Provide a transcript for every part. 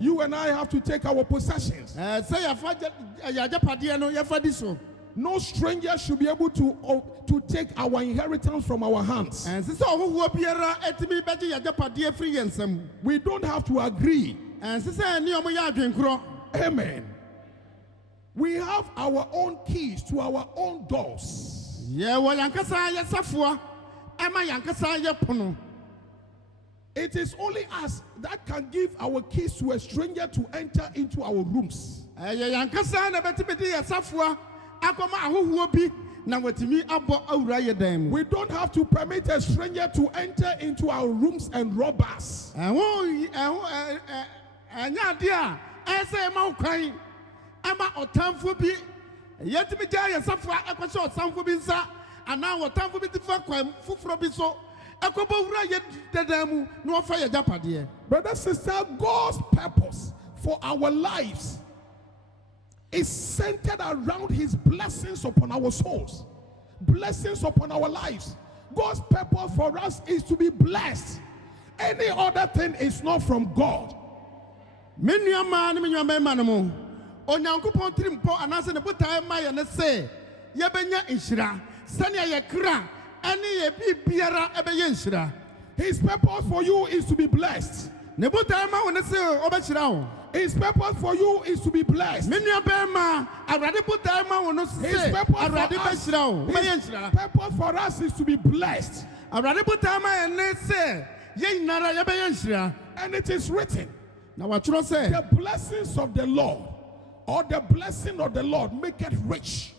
You and I have to take our possessions. No stranger should be able to take our inheritance from our hands. We don't have to agree. Amen. We have our own keys to our own doors. It is only us that can give our keys to a stranger to enter into our rooms. We don't have to permit a stranger to enter into our rooms and rob us. Brother, sister, God's purpose for our lives is centered around his blessings upon our souls, blessings upon our lives. God's purpose for us is to be blessed. Any other thing is not from God. His purpose for you is to be blessed. His purpose for you is to be blessed. His purpose for us is to be blessed. And it is written, the blessings of the Lord, or the blessing of the Lord, make it rich.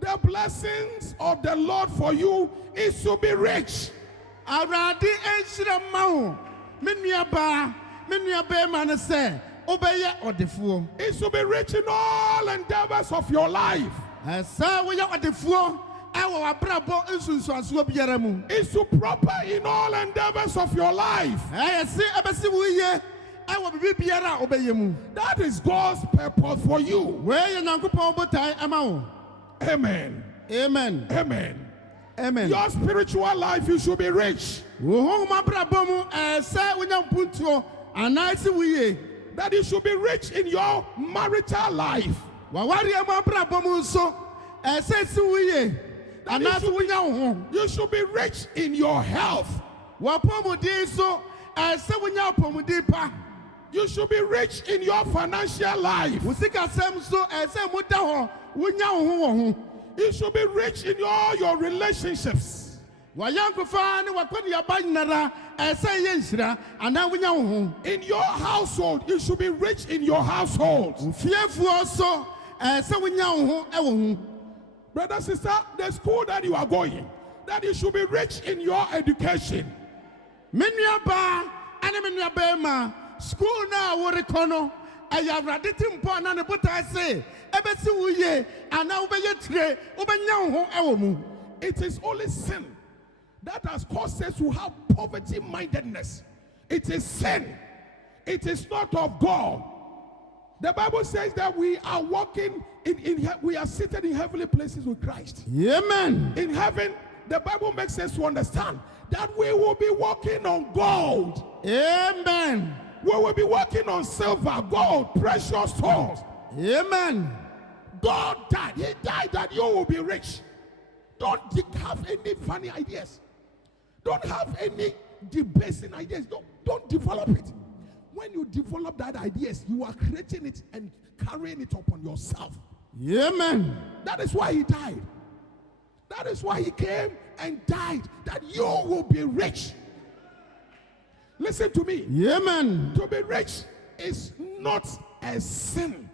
The blessings of the Lord for you is to be rich. Is to be rich in all endeavors of your life. Is to prosper in all endeavors of your life. That is God's purpose for you. Amen. Amen. Amen. Amen. Your spiritual life, you should be rich. That you should be rich in your marital life. You should be rich in your health. You should be rich in your financial life. You should be rich in all your relationships. In your household, you should be rich in your household. Brother, sister, the school that you are going, that you should be rich in your education. School now what econo I have raditim pon and put I say it is only sin that has caused us to have poverty mindedness. It is sin. It is not of God. The Bible says that we are walking we are seated in heavenly places with Christ. Amen. In heaven, the Bible makes us to understand that we will be walking on gold. Amen. We will be working on silver, gold, precious stones. Amen. God died. He died that you will be rich. Don't have any funny ideas. Don't have any debasing ideas. Don't develop it. When you develop that ideas, you are creating it and carrying it upon yourself. Amen. That is why he died. That is why he came and died, that you will be rich. Listen to me. Amen. To be rich is not a sin.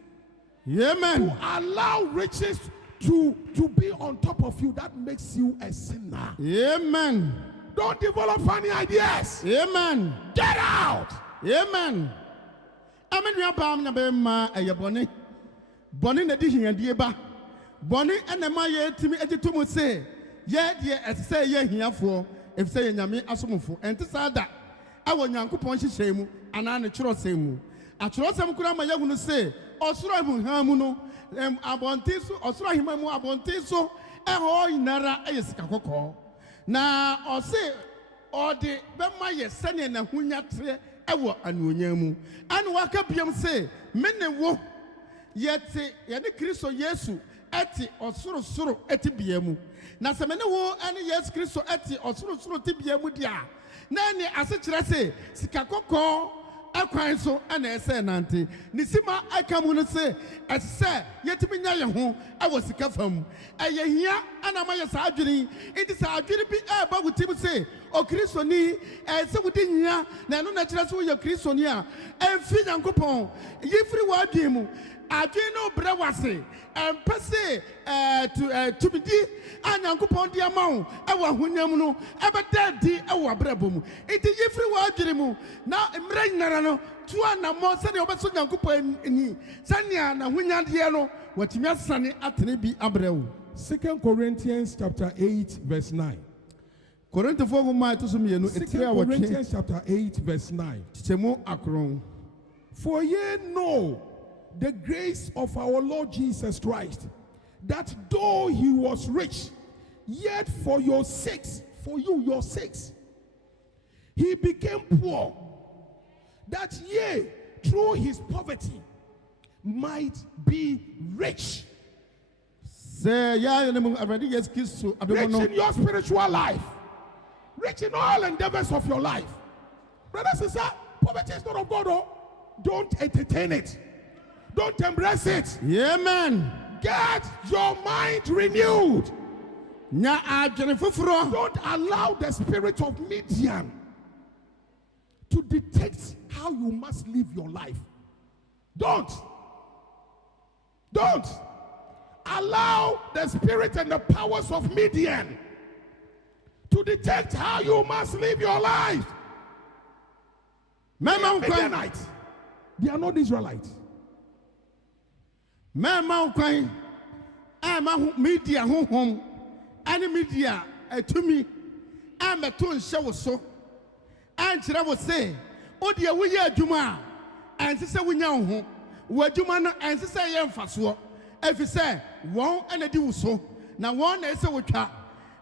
Amen. To allow riches to be on top of you, that makes you a sinner. Amen. Don't develop funny ideas. Amen. Get out. Amen. Amen. We are bound to be ma a bonnie. Bonnie na di hiya ba. Bonnie and the Maya to me to me say, yet say ye here for if say nyame asomfo. And to say that I want Yankupon shame and I natural same. A trosam kurama yagunu say, or Suramu Hamuno, Abontiso, or Surahimamu Abontiso, ɛhɔ nyinara ɛyɛ sika kɔkɔɔ na ɔse ɔde bɛma yɛ sɛnea n'ahonya teɛ ɛwɔ anuonyam mu ɛna waka biam sɛ me ne wo yɛte yɛne Kristo Yesu ɛte ɔsorosoro ɛte bea mu na sɛ me ne wo ɛne Yesu Kristo ɛte ɔsorosoro te bea mu deɛ na ne ase kyerɛ sɛ sika kɔkɔɔ ɛkwan so ɛna ɛsɛ nante ne sima aka mu no sɛ ɛsɛ yɛtumi nya yɛn ho ɛwɔ sika fam ɛyɛ hia ɛna ma yɛ saa adwene nti saa adwene bi ɛba wo tim sɛ okristoni ɛsɛ wodi hia na ɛno na kyerɛ sɛ woyɛ kristoni a ɛmfi Nyankopɔn yɛfiri wɔ adwene mu adwene no brɛ wase ɛmpɛ sɛ tumidi a Nyankopɔn de ama wo ɛwɔ ahonyam no ɛbɛda di ɛwɔ abrɛbɔ mu nti yɛfiri wɔ adwene mu na mmerɛ nyinara no tua nammɔ sɛdeɛ wobɛso Nyankopɔn ani sɛnea n'ahonyadeɛ no watumi asane atene bi abrɛ wo. 2 Corinthians chapter 8 verse 9. Korintofoɔ nwoma a ɛto so mmienu 2 ɛtiri a wɔtwe Corinthians chapter 8 verse 9. kyekyɛmu akron. For ye know the grace of our Lord Jesus Christ, that though he was rich, yet for your sakes, for you, your sakes, he became poor, that ye, through his poverty, might be rich. Sɛ yɛayɛ no mu Awurade Yesu Kristo adom Rich no in your spiritual life, rich in all endeavors of your life. Brothers and sisters, poverty is not of God. Oh. Don't entertain it. Don't embrace it. Amen. Get your mind renewed. Nya adwene foforɔ. Don't allow the spirit of Midian to dictate how you must live your life. Don't allow the spirit and the powers of Midian to dictate how you must live your life. Midianites, they are not Israelites. Mɛma kwan ɛma media honhom ɛne media atumi ɛmɛto nhyɛ wo so ɛnkyerɛ wo sɛ wodeɛ woyɛ adwuma a ɛnse sɛ wonya wo ho wɔ adwuma no ɛnse sɛ ɛyɛ mfasoɔ ɛfi sɛ wɔn ɛna di wo so na wɔn na ɛsɛ wotwa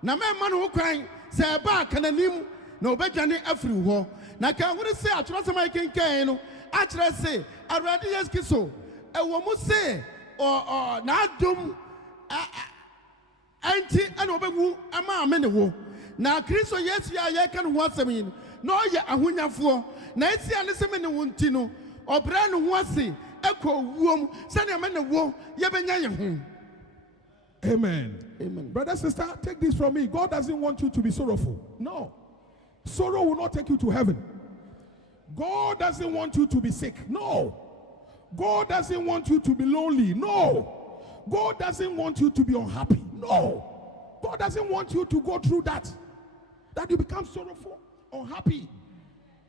na mɛma no ho kwan sɛ ɛba aka n'anim na wobɛdwane afiri hɔ na ka ho sɛ atwerɛsɛm a yɛkenkan no akyerɛ sɛ Awurade Yesu Kristo ɛwɔ mu sɛ n'adom ɛnti ɛna ɔbɛwu ɛma ame ne wo na Kristo Yesu a yɛka ne ho asɛm yi no na ɔyɛ ahonyafoɔ na ɛsi a ne sɛ me ne wo nti no ɔbrɛ ne ho ase ɛkɔ wuom sɛnea me ne wo yɛbɛnya yɛn ho. Amen. Amen. Brother, sister, take this from me. God doesn't want you to be sorrowful. No. Sorrow will not take you to heaven. God doesn't want you to be sick. No. God doesn't want you to be lonely. No. God doesn't want you to be unhappy. No. God doesn't want you to go through that. That you become sorrowful, unhappy.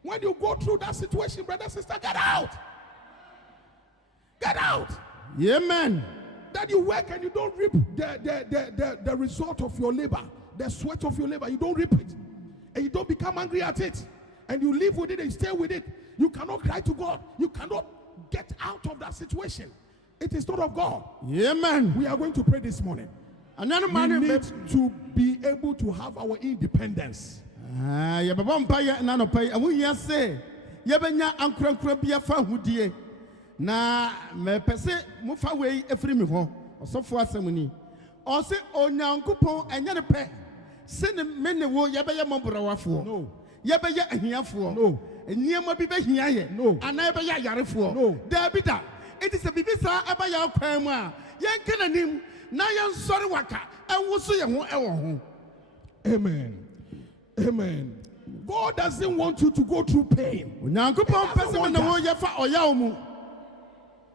When you go through that situation, brother, sister, get out. Get out. Amen. That you work and you don't reap the result of your labor, the sweat of your labor. You don't reap it. And you don't become angry at it. And you live with it and stay with it. You cannot cry to God. You cannot get out of that situation. It is not of God. Amen. We are going to pray this morning. We need to be able to have our independence. Yɛbɛbɔ mpaeɛ na anɔpa yi ɛho hia sɛ yɛbɛnya ankorankora bi afa ahodie na mɛpɛ sɛ mofa wei afiri me hɔ ɔsɔfoɔ asɛm ni ɔse Onyankopɔn ɛnyɛ ne pɛ sɛ ne me ne wo yɛbɛyɛ mmɔborɔwafoɔ No. yɛbɛyɛ ahiafoɔ No. nneɛma bi bɛhia yɛ No. anaa yɛbɛyɛ ayarefoɔ No. daabi da ɛti sɛ biribi saa ɛba yɛ akwan mu a yɛnka n'anim na yɛnsɔre waka ɛwo so yɛn ho ɛwɔ ho. Amen. Amen. God doesn't want you to go through pain. Onyankopɔn pɛ sɛ me ne wo yɛfa ɔyaw mu.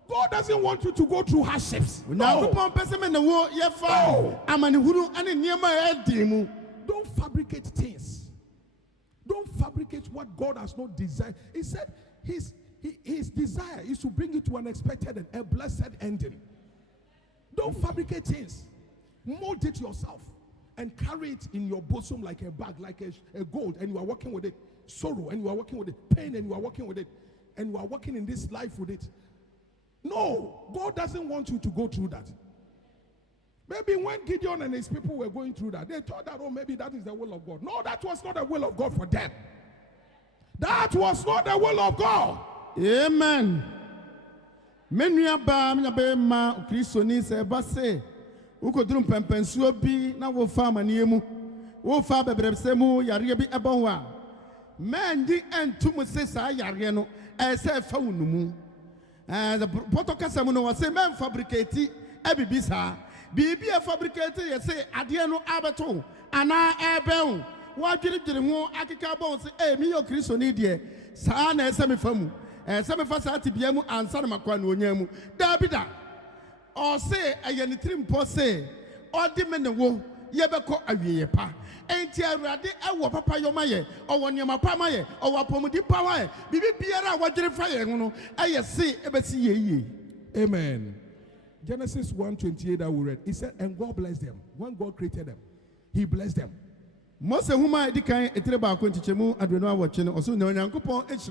God doesn't want you to go through hardships. No. Onyankopɔn pɛ sɛ me ne wo yɛfa amanehunu ɛne nneɛma a ɛdi mu. Don't fabricate things. Don't fabricate what God has not designed. He said his desire is to bring you to an expected and a blessed ending. Don't fabricate things. Mold it yourself and carry it in your bosom like a bag, like a gold, and you are working with it. Sorrow, and you are working with it. Pain, and you are working with it. And you are working in this life with it. No, God doesn't want you to go through that. Maybe when Gideon and his people were going through that, they thought that, oh, maybe that is the will of God. No, that was not the will of God for them. That was not the will of God. Amen. Menua ba me be ma Kristo ni se ba se ukodrum pempensuo bi na wo fa amanie mu wo fa bebrebse mu yare bi eba ho a mendi entum se sa yare no se fa wunumu the protocol no was say men fabricate ebibi sa bibi e fabricate ye say ade no abeto ana ebeu wa dwirigyiri ho akeka bon se mi yo Kristo ni de sa na ese me famu some of us at Biamu and Sanamakwan Wonyamu. Dabida or say a yanitrim pose or dimmen wo yebeko a yepa. Ain't ya radi a papa yomaye or one yamapamaye or wapomudi power. Bibi Piera watching fire. I see ebesi ye. Amen. Genesis 1:28 that we read. He said, and God blessed them. When God created them, He blessed them. Most of whom I decay a treba quantichemu and Renoir watching or soon no Yankupon H.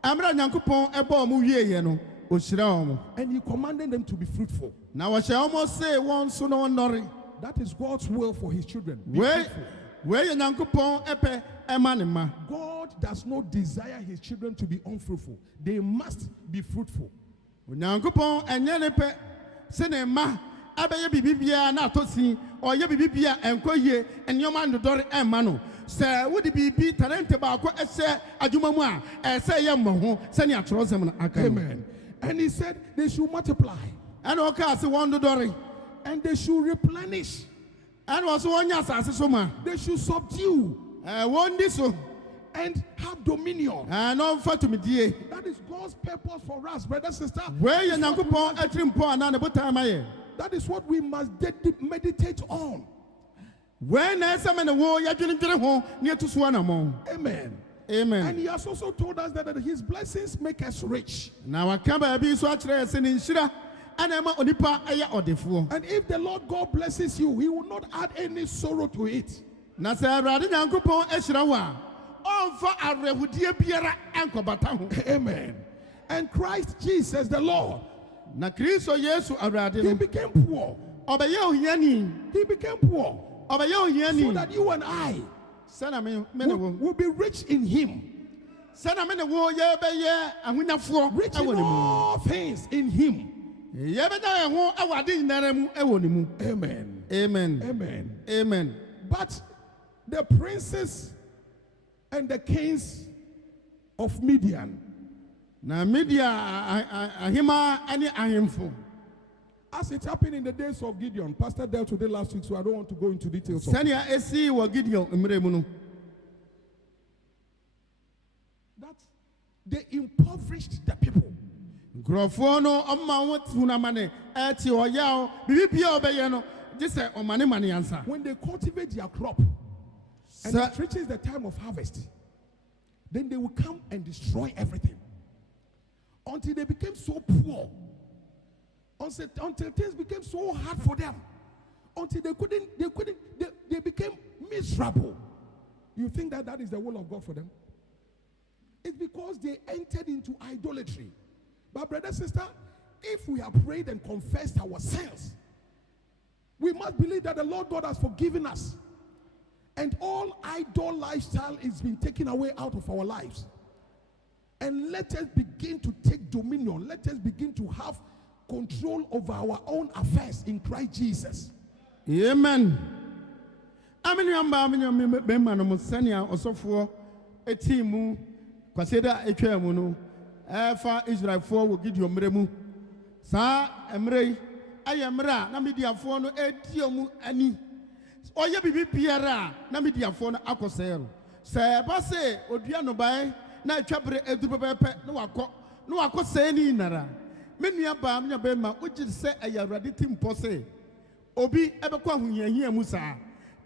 Amra Nyankopon ebo mu wieye no ohyira omo and He commanded them to be fruitful. Na wa hye almost say one so no nori. That is God's will for His children. Be fruitful. Where Nyankopon epe ema ne ma. God does not desire His children to be unfruitful. They must be fruitful. Nyankopon enye ne pe se ne ma abeye bibibia na atosi oye bibibia enkoye enyoma ndodore ema no. Sir, would it be talent about Ajumama? Say, young Maho, send your trousers. Amen. And He said they should multiply. And all cars wonder dory. And they should replenish. And also one yes, as a summer. They should subdue. One this one. And have dominion. And all for to me, dear. That is God's purpose for us, brother, sister. Where you now go upon a trim poor and about time I. That is what we must meditate on. When I summon a war, you're going to home near to Swanamo. Amen. Amen. And He has also told us that His blessings make us rich. Now I can't be so much in Shira, and I'm on the part or the fool. And if the Lord God blesses you, He will not add any sorrow to it. Nasa Radin Uncle Pon Eshrawa. All for a revudia Piera and Kobatahu. Amen. And Christ Jesus the Lord. Na Kristo Yesu Aradin. He became poor. Obayo Yani. He became poor. So that you and I will be rich in Him. Rich in all things in Him. Amen. Amen. Amen. Amen. But the princes and the kings of Midian. Now, Midian, Ahima, any Ahimful. As it happened in the days of Gideon, Pastor dealt with it last week, so I don't want to go into details. Sanya esi wa Gideon that they impoverished the people. Grofono amma wotuna mane eti oyao bibibia obeye no just omane mane answer. When they cultivate their crop and it reaches the time of harvest, then they will come and destroy everything until they became so poor. Until things became so hard for them, until they became miserable. You think that that is the will of God for them? It's because they entered into idolatry. But brother, sister, if we have prayed and confessed our sins, we must believe that the Lord God has forgiven us. And all idol lifestyle is being taken away out of our lives. And let us begin to take dominion. Let us begin to have control over our own affairs in Christ Jesus. Amen. Amini bema no musania osofo etimu kwaseda etwamu no efa Israel fo wo Gideon mremu sa emrei ayemra na mediafo no etiomu ani oye bibi biara na mediafo no akosero se ba se odua no bai na etwabre eduru pepe no wako se ni nara menua ba mnya bema uji se ayawrade timpo se obi ebekwa hunyahia mu saa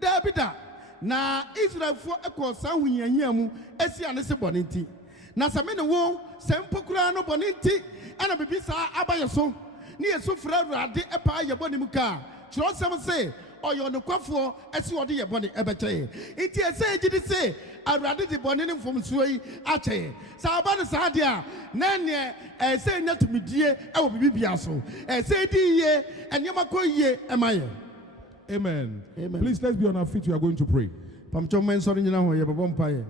Dabida na Israel fo ekosa hunyahia mu esi ane se bonenti na same ne wo sempokura no bonenti ana bibi saa abaye so ne yesu fra awrade epa ye bonim ka chiro sem se ɔyɛ ɔnokwafoɔ ɛsi ɔde yɛ bɔne ɛbɛkyɛ yɛ nti ɛsɛ gye de sɛ awurade de bɔne ne mfomsoɔ yi akyɛ yɛ saa aba no saa deɛ a na neɛ ɛsɛ nya tumidie ɛwɔ bibibia so ɛsɛ di yie ɛnneɛma kɔ yie ɛma yɛ. Amen. Amen. Please let's be on our feet. We are going to pray. Pamchɔ mmɛn sɔre nyina hɔ yɛ bɛbɔ mpaeɛ.